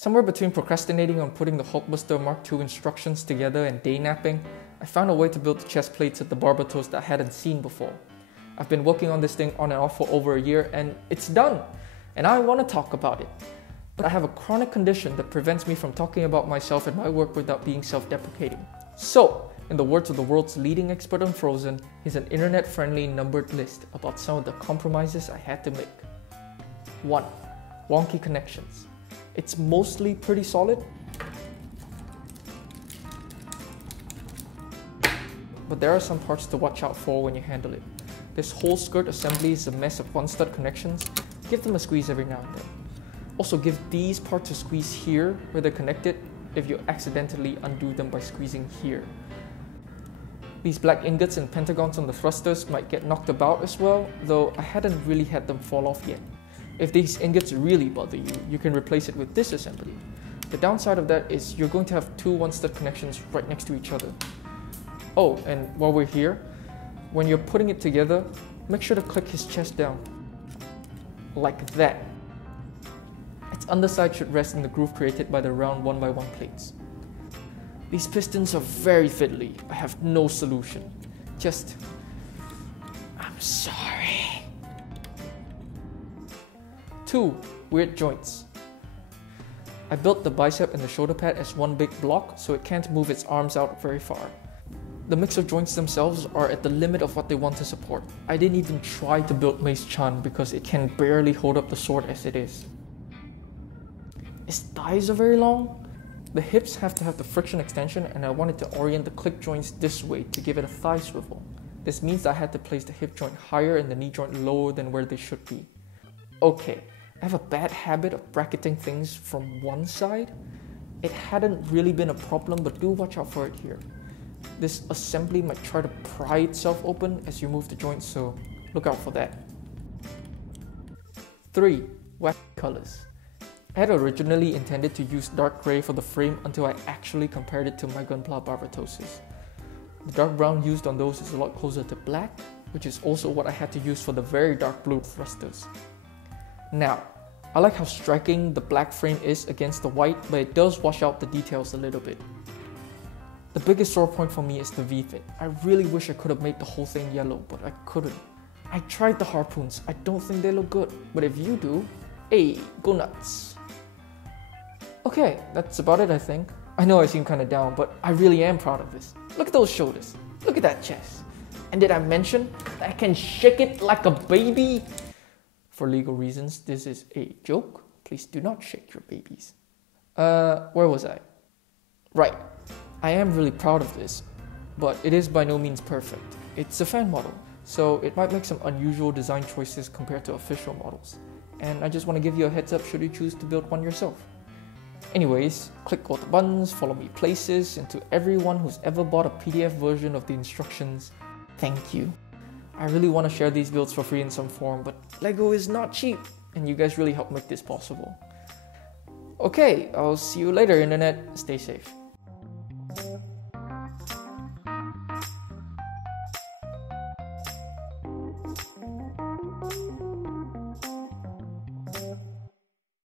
Somewhere between procrastinating on putting the Hulkbuster Mark II instructions together and day napping, I found a way to build the chest plates of the Barbatos that I hadn't seen before. I've been working on this thing on and off for over a year and it's done! And I want to talk about it. But I have a chronic condition that prevents me from talking about myself and my work without being self-deprecating. So, in the words of the world's leading expert on Frozen, here's an internet-friendly numbered list about some of the compromises I had to make. 1. Wonky connections. It's mostly pretty solid, but there are some parts to watch out for when you handle it. This whole skirt assembly is a mess of one-stud connections. Give them a squeeze every now and then. Also give these parts a squeeze here where they're connected if you accidentally undo them by squeezing here. These black ingots and pentagons on the thrusters might get knocked about as well, though I hadn't really had them fall off yet. If these ingots really bother you, you can replace it with this assembly. The downside of that is you're going to have two one-stud connections right next to each other. Oh, and while we're here, when you're putting it together, make sure to click his chest down. Like that. Its underside should rest in the groove created by the round 1x1 plates. These pistons are very fiddly. I have no solution. I'm sorry. 2. Weird joints. I built the bicep and the shoulder pad as one big block so it can't move its arms out very far. The mix of joints themselves are at the limit of what they want to support. I didn't even try to build Mace-chan because it can barely hold up the sword as it is. Its thighs are very long. The hips have to have the friction extension and I wanted to orient the click joints this way to give it a thigh swivel. This means I had to place the hip joint higher and the knee joint lower than where they should be. Okay, I have a bad habit of bracketing things from one side. It hadn't really been a problem, but do watch out for it here. This assembly might try to pry itself open as you move the joints, so look out for that. 3. Wacky colors. I had originally intended to use dark grey for the frame until I actually compared it to my Gunpla Barbatoses. The dark brown used on those is a lot closer to black, which is also what I had to use for the very dark blue thrusters. Now, I like how striking the black frame is against the white, but it does wash out the details a little bit. The biggest sore point for me is the V-fin. I really wish I could have made the whole thing yellow, but I couldn't. I tried the harpoons, I don't think they look good, but if you do, hey, go nuts. Okay, that's about it I think. I know I seem kinda down, but I really am proud of this. Look at those shoulders, look at that chest. And did I mention that I can shake it like a baby? For legal reasons, this is a joke. Please do not shake your babies. Where was I? Right. I am really proud of this, but it is by no means perfect. It's a fan model, so it might make some unusual design choices compared to official models. And I just want to give you a heads up should you choose to build one yourself. Anyways, click all the buttons, follow me places, and to everyone who's ever bought a PDF version of the instructions, thank you. I really want to share these builds for free in some form, but Lego is not cheap, and you guys really help make this possible. Okay, I'll see you later, internet. Stay safe.